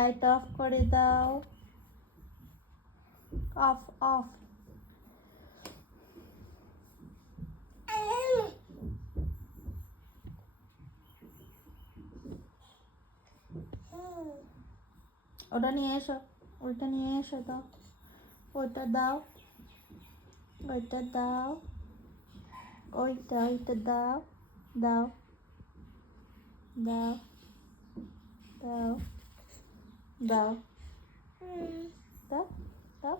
Light off করে দাও। Of of. ওটা নিয়ে এসো, ওইটা নিয়ে এসো, দাও ওইটা দাও, ওইটা দাও, ওইটা ওইটা দাও, দাও দাও দাও দাও দাও দাও।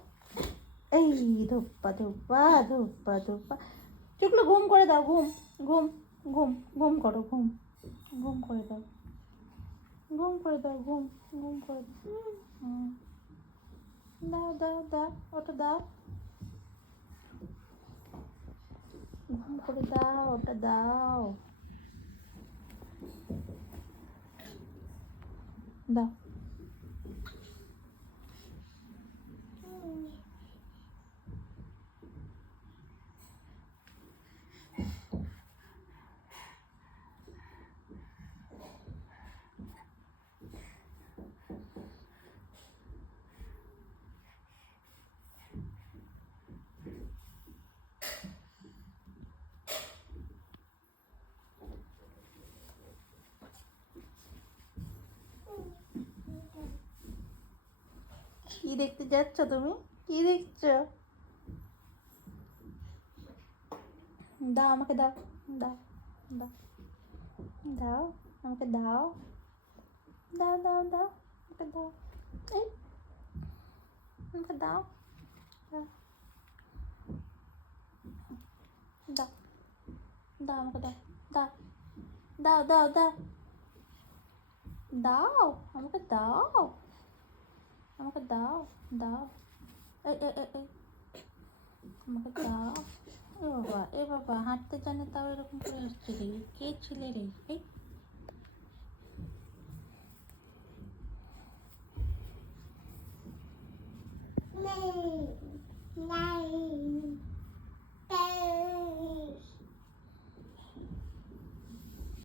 এই ধোপ্পা ধোপ্পা ধোপ্পা ধোপ্পা। চুকলো ঘুম করে দাও, ঘুম ঘুম ঘুম ঘুম করো, ঘুম ঘুম করে দাও, ঘুম করে দাও, ঘুম ঘুম করে দাও। দাও দাও দাও, ওটা দাও, ঘুম করে দাও, ওটা দাও, দাও। কি দেখতে যাচ্ছ তুমি? কি দেখছো? দাও আমাকে, দাও দাও দাও দাও আমাকে, দাও দাও দাও দাও আমাকে, দাও। এই আমাকে দাও, দাও দাও দাও আমাকে, দাও দাও দাও দাও দাও দাও আমাকে, দাও আমাকে, দাও দাও। এই এই এই এই, আমাকে দাও। এ বাবা, এ বাবা, হাঁটতে জানে তাও এরকম করে আসছে রে, কে ছিলে রে? এই